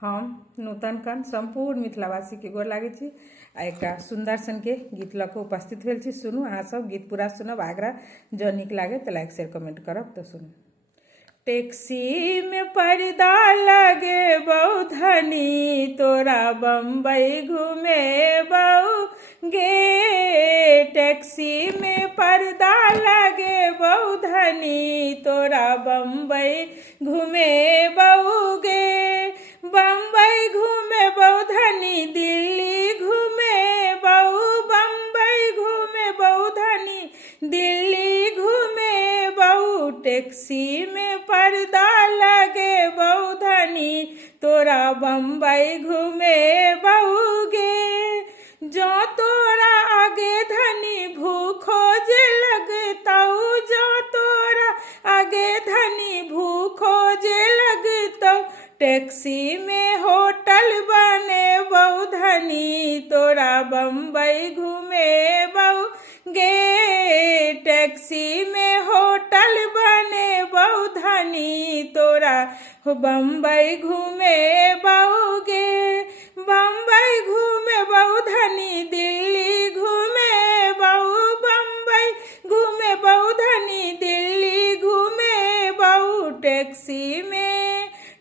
हम नूतन कन संपूर्ण मिथिलावासी के गोर लागे छी आ एक सुंदर सन के गीत लक उपस्थित भेल छी। सुनू अहाँ सब गीत पूरा सुनब, आग्रह जो निक लागे तो लाइक शेयर कमेंट करब। तो सुनू। टैक्सी में पर्दा लगे बहु धनी, तोरा बम्बई घूमे बहु गे। टैक्सी में पर्दा लगे बहु धनी, तोरा बम्बई घूमे बहु गे। बम्बई घूमे बहु धनी, दिल्ली घूमे बहु। बम्बई घूमे बहु धनी, दिल्ली घूमे बहु। टैक्सी में पर्दा लगे बहु धनी, तोरा बम्बई घूमे बहु गे। जो तोरा आगे धनी भूखो जे लगतौ, जो तोरा आगे धनी भूखो जे लगतौ। टैक्सी में होटल बने बहु धनी, तोरा बम्बई घूमे बहु गे। टैक्सी में होटल बने बहु धनी, तोरा बम्बई घूमे बहु गे। बम्बई घूमे बहु धनी, दिल्ली घूमे बहु। बम्बई घूमे बहु धनी, दिल्ली घूमे बहु।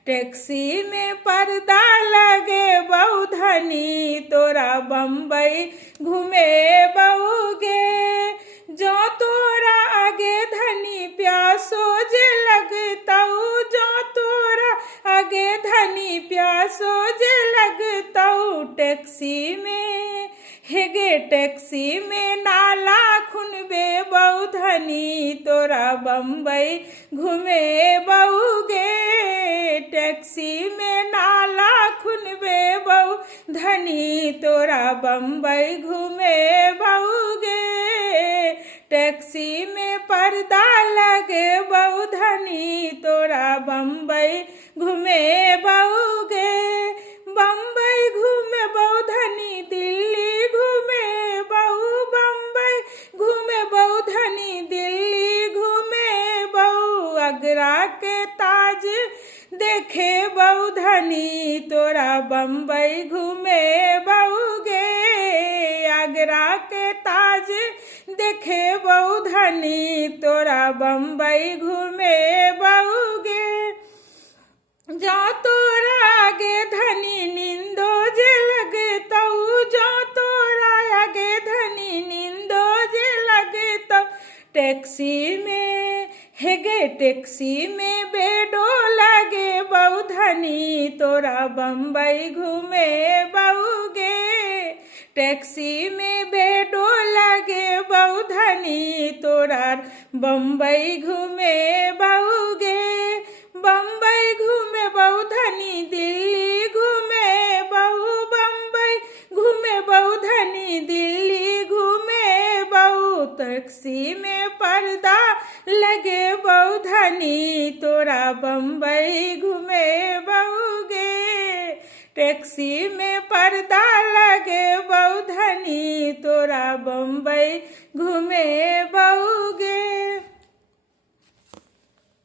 टैक्सी में पर्दा लगे बहु धनी, तोरा बम्बई घूमे बहु गे। जो तोरा आगे धनी प्यासो जे लगतौ, जो तोरा आगे धनी प्यासो जे लगतौ। टैक्सी में हेगे टैक्सी में नाला खुनबे बहु धनी, तोरा बम्बई घूमे बहु गे। टैक्सी में नाला खुनबे बहु धनी, तोरा बम्बई घूमे बहु गे। टैक्सी में पर्दा लगे बहु धनी, तोरा बम्बई घूमे बहु गे। बम्बई घूमे बहु धनी, दिल्ली घूमे बहु। बम्बई घूमे बहु धनी, दिल्ली घूमे बहु। आगरा के ताज देखे बहु धनी, तोरा बम्बई घूमे बहु गे। आगरा के ताज देखे बहु धनी, तोरा बम्बई घूमे बहु गे। जो तोरा आगे धनी निंदो जे लगतौ, जो तोरा आगे धनी निंदो जे लगतौ। टैक्सी में हेगे टैक्सी में बेडो लगे बहु धनी, तोरा बम्बई घूमे बहु गे। टैक्सी में बेडो लगे बहु धनी, तोरा बम्बई घूमे बहु गे। बम्बई घूमे बहु धनी, दिल्ली घूमे बहु। बम्बई घूमे बहु धनी, दिल्ली घूमे बहु। टैक्सी में पर्दा लगे बहु धनी, तोरा बम्बई घूमे बहु गे। टैक्सी में पर्दा लगे बहु धनी, तोरा बम्बई घूमे बहु गे।